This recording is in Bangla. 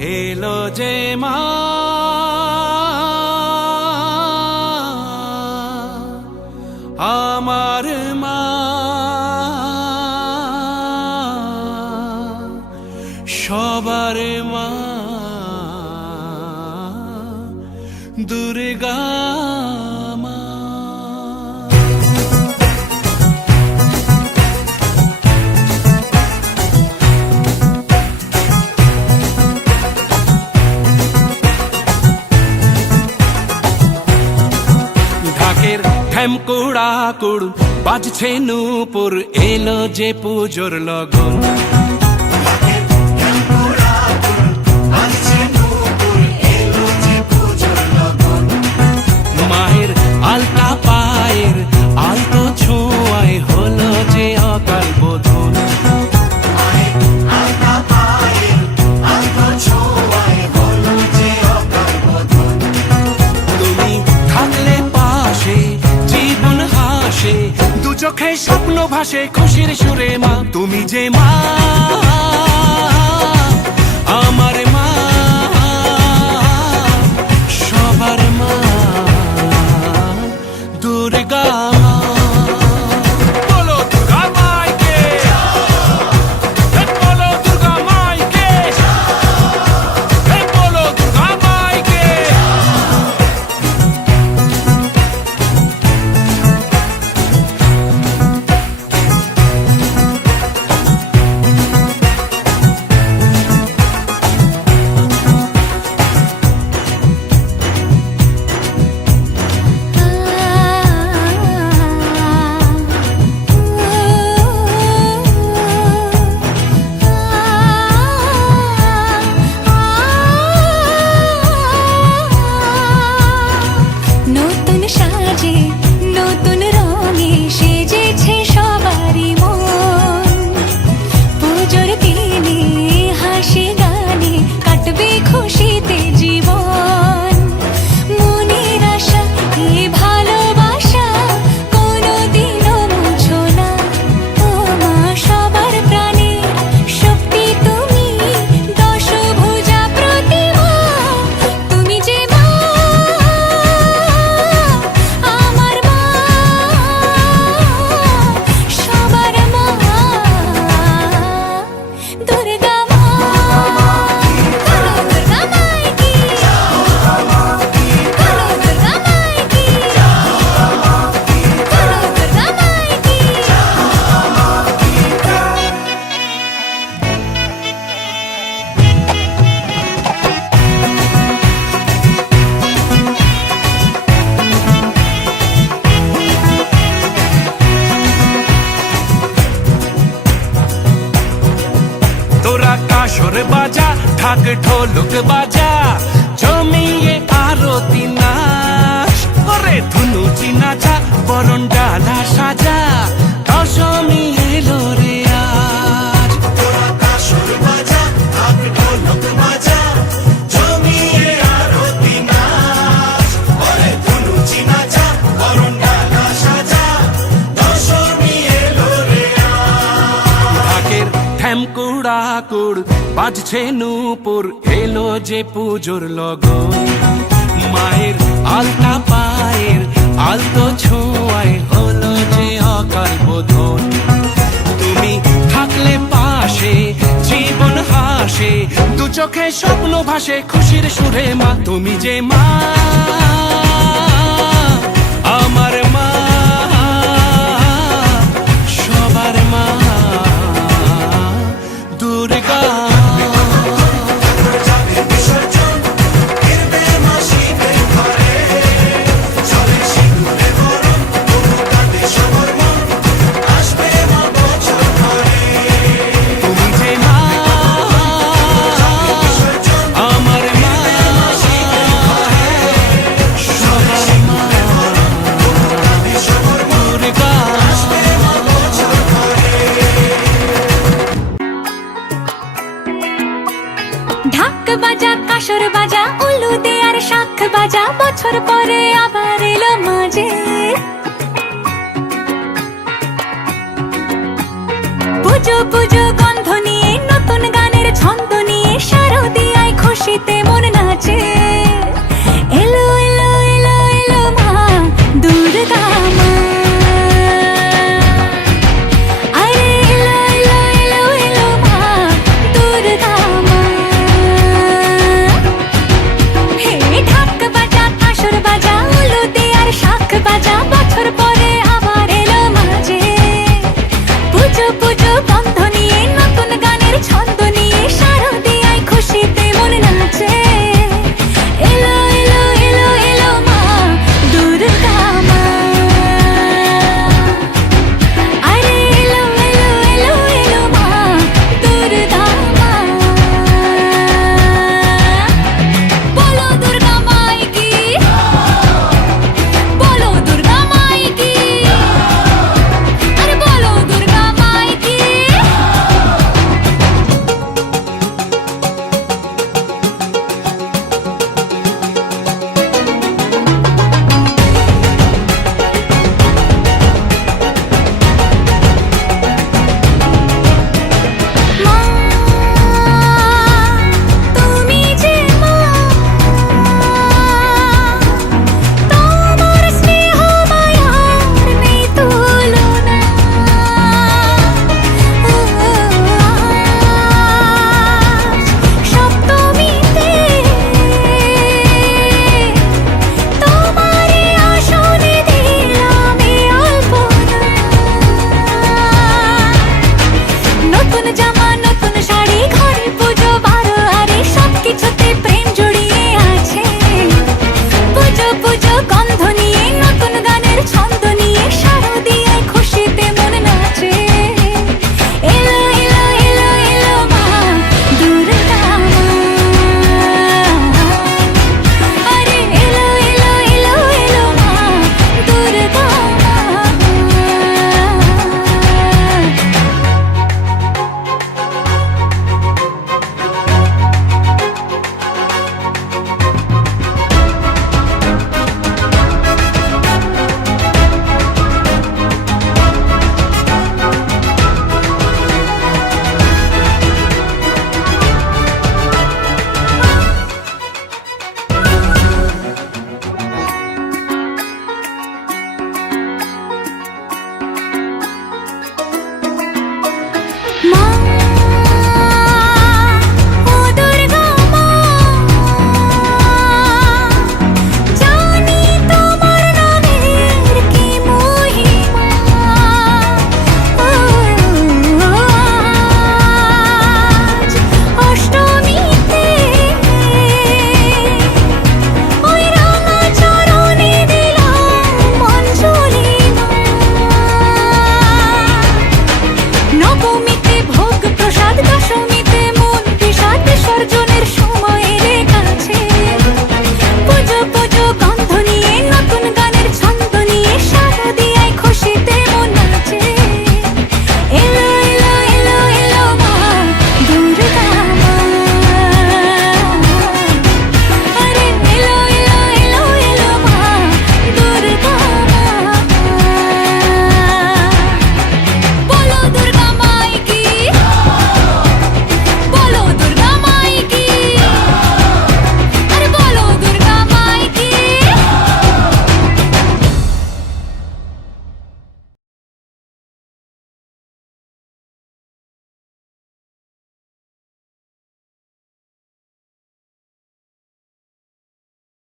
এলো যে মা আমার মা, সবার মা দুর্গা মা। ঢাকের ঠ্যামকুড়া কুড় বাজছে নূপুর, এলো যে পুজোর লগন। মায়ের আলতা পায়ের আলতো ছোঁয়ায় হলো যে অকাল বোধন। তুমি থাকলে পাশে জীবন হাসে, দু চোখে স্বপ্ন ভাসে খুশির সুরে মা। তুমি যে মা আমার মা, সবার মা দুর্গা মা। বলো দুর্গা মাইকে, বলো দুর্গা মাইকে, বলো দুর্গা মাইকে। নতুন সাজে নতুন রঙে সেজেছে সবারই মন। পুজোর দিনে হাসি গানে কাটবে খুশিতে জীবন। মনের আশা এ ভালোবাসা কোনোদিনও মুছো না। ও মা সবার প্রাণে শক্তি তুমি, দশভুজা প্রতিমা। তুমি যে মা আমার মা, সবার মা দুর্গা মা। বলো দুর্গা মাইকি, বলো দুর্গা মাইকি, বলো দুর্গা মাইকি। তোরা কাসর বাজা, ঢাক ঢোলক বাজা, জমিয়ে আরতি নাচ। ওরে ধুনুচি নাচা, বরণ ডালা সাজা, দশমী এলো রে আজ। তোরা কাসর বাজা, ঢাক ঢোলক বাজা, জমিয়ে আরতি নাচ। ওরে ধুনুচি নাচা, বরণ ডালা সাজা, দশমী এলো রে আজ। ঢাকের ঠ্যামকুড়া কুড় বাজছে নূপুর, এলো যে পুজোর লগন। মায়ের আলতা পায়ের আলতো ছোঁয়ায় হলো যে অকাল বোধন। তুমি থাকলে পাশে জীবন হাসে, দু চোখে স্বপ্ন ভাসে খুশির সুরে মা। তুমি যে মা আমার মা, সবার মা দুর্গা। তুমি যে মা আমার মা, সবার মা দুর্গা। ঢাক বাজা কাসর বাজা উলুদে আর শাখ বাজা, বছর পরে আবার এলো মাঝে। পুজো পুজো গন্ধ নিয়ে নতুন গানের ছন্দ নিয়ে শারদিয়ায় খুশি ছন্দ নিয়ে শারদিয়ায় খুশিতে মন নাচে। এলো এলো এলো এলো মা দুর্গা মা, আরে এলো এলো এলো এলো মা দুর্গা মা। বলো দুর্গা মাই কি, বলো দুর্গা মাই কি, আরে বলো দুর্গা মাই কি। মা তুমি যে মা, তোমার স্নেহ মায়ার নেই তুলনা। সপ্তমীতে তোমারে আসনে দিলাম এই আলপনা। নতুন জামা নতুন শাড়ি ঘরে পুজো বারো, আরে সবকিছুতে প্রেম জড়িয়ে আছে। পুজো পুজো গন্ধ নিয়ে নতুন গানের ছন্দ নিয়ে শারদিয়ায় খুশিতে মন নাচে। এলো এলো এলো এলো মা দুর্গা মা, আরে এলো এলো এলো এলো মা দুর্গা মা। মা ও দুর্গা মা, জানি তোমার নামের কি মহিমা। আজ অষ্টমীতে ওই রাঙা চরণে দিলাম অঞ্জলি মা। নবমীতে ভোগ